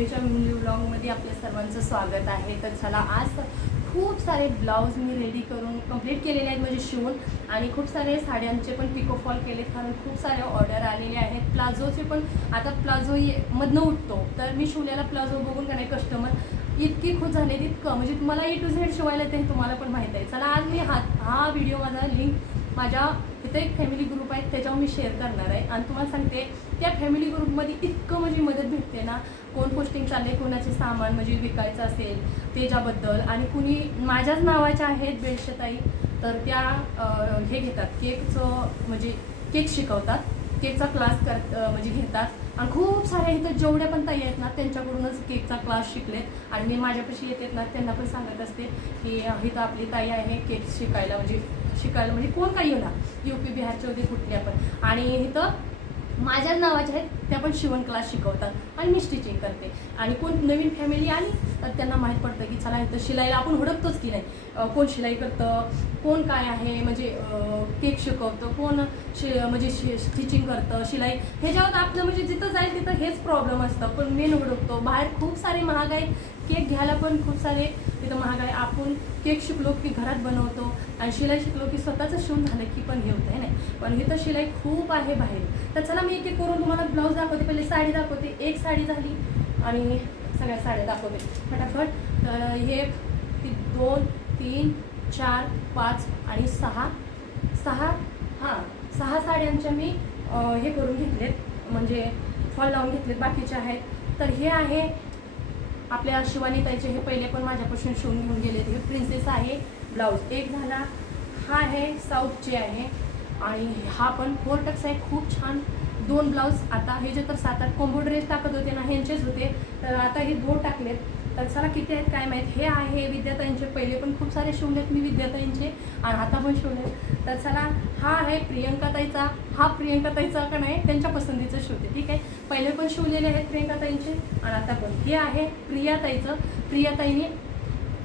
मंगेरीच्या new व्लॉगमध्ये आपल्या सर्वांचं स्वागत आहे। तर चला, आज खूप सारे ब्लाऊज मी रेडी करून कंप्लीट केलेले आहेत, म्हणजे शिवून, आणि खूप सारे साड्यांचे पण पिको फॉल केलेत, कारण खूप सारे ऑर्डर आलेले आहेत। प्लाझोचे पण आता प्लाझो मधनं उठतो, तर मी शिवलेला प्लाझो बघून का नाही कस्टमर इतकी खुश झाले, इतकं म्हणजे तुम्हाला A to Z शिवायला ते तुम्हाला पण माहीत आहे। चला, आज मी हा व्हिडिओ माझा लिंक माझ्या इथे एक फॅमिली ग्रुप आहे त्याच्यावर मी शेअर करणार आहे, आणि तुम्हाला सांगते त्या फॅमिली ग्रुपमध्ये इतकं म्हणजे मदत भेटते ना। कोण पोस्टिंग चालले, कोणाचे सामान म्हणजे विकायचं असेल त्याच्याबद्दल, आणि कुणी माझ्याच नावाच्या आहेत बेडशताई, तर त्या हे घेतात केकचं, म्हणजे केक शिकवतात, केकचा क्लास म्हणजे घेतात, आणि खूप साऱ्या इथं जेवढ्या पण ताई आहेत ना त्यांच्याकडूनच केकचा क्लास शिकलेत। आणि मी माझ्यापाशी येतात ना त्यांना पण सांगत असते की इथं आपली ताई आहे केक शिकायला, म्हणजे कोण काही होणार, UP बिहारचे होते कुठल्या पण, आणि इथं माझ्याच नावाच्या आहेत, त्या पण शिवण क्लास शिकवतात आणि मी स्टिचिंग करते। आणि कोण नवीन फॅमिली आली तर त्यांना माहीत पडतं की चला इथं शिलाईला आपण हुडकतोच की नाही, कोण शिलाई करतं, कोण काय आहे, म्हणजे केक शिकवतं, कोण म्हणजे स्टिचिंग करतं, शिलाई, ह्याच्यावर आपलं म्हणजे जिथं जाईल तिथं हेच प्रॉब्लेम असतं। पण मेन हुडकतो, बाहेर खूप सारे महाग आहेत, केक घ्यायला पण खूप सारे तिथं महाग आहे। आपण केक शिकलो की घरात बनवतो, आणि शिलाई शिकलो की स्वतःचं शिवून झालं की पण हे होतं आहे नाही, पण इथं शिलाई खूप आहे बाहेर। तर चला, मी एक एक करून तुम्हाला ब्लाऊज दाखवते, पहिले साडी दाखवते, एक साडी झाली आणि सगळ्या साड्या दाखवते फटाफट। तर हे 2 3 4 5 आणि 6 साड्यांच्या मी हे करून घेतलेत, म्हणजे फॉल लावून घेतलेत, बाकीचे आहेत। तर हे आहे आपल्या शिवानी ताईचे, हे पहिले पण माझ्यापासून शिवून घेऊन गेले, हे प्रिन्सेस आहे ब्लाऊज एक झाला, हा आहे साऊथचे आहे, आणि हा पण 4 टक्स आहे, खूप छान 2 ब्लाऊज। आता हे जे तर 7-8 कॉम्बो ड्रेस टाकत होते ना ह्यांचेच होते, तर आता हे 2 टाकलेत। तर चला किती आहेत काय माहीत। हे आहे विद्याताईंचे, पहिले पण खूप सारे शिवलेत मी विद्याताईंचे, आणि आता पण शिवलेत। तर चला, हा आहे प्रियंकाताईचा, हा प्रियंकाताईचा का नाही त्यांच्या पसंतीचं शिवते, ठीक आहे, पहिले पण शिवलेले आहेत प्रियंकाताईंचे, आणि आता पण। हे आहे प्रियाताईचं, प्रियाताईने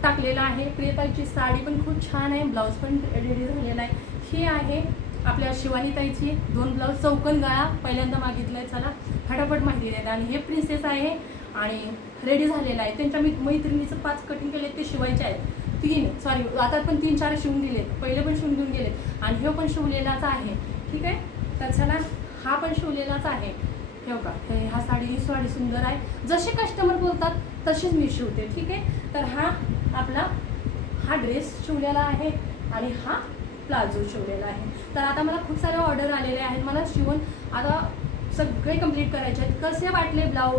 टाकलेलं आहे, प्रियताईची साडी पण खूप छान आहे, ब्लाऊज पण रेडी झालेला आहे। ही आहे आपल्या शिवानीताईची 2 ब्लाऊज, चौकन गळा पहिल्यांदा मागितलं आहे, चला फटाफट माहिती देत। आणि हे प्रिन्सेस आहे आणि रेडी झालेलं आहे, त्यांच्या मैत्रिणीचं 5 कटिंग केले, ते शिवायचे आहेत, 3 सॉरी आता पण 3-4 शिवून दिलेत, पहिले पण शिवून घेऊन गेले, आणि हे पण शिवलेलाच आहे, ठीक आहे। तर चला, हा पण शिवलेलाच आहे, हे का, हा ही साडी सुंदर आहे, जसे कस्टमर बोलतात तशीच मी शिवते, ठीक आहे। तर हा ड्रेस शिवलेला आहे, आणि हा प्लाझो शिवलेला आहे। तर आता मला खूप सारे ऑर्डर आलेले आहेत, मला शिवून आता सगळे कंप्लीट करायचे आहेत। कसे वाटले ब्लाऊज?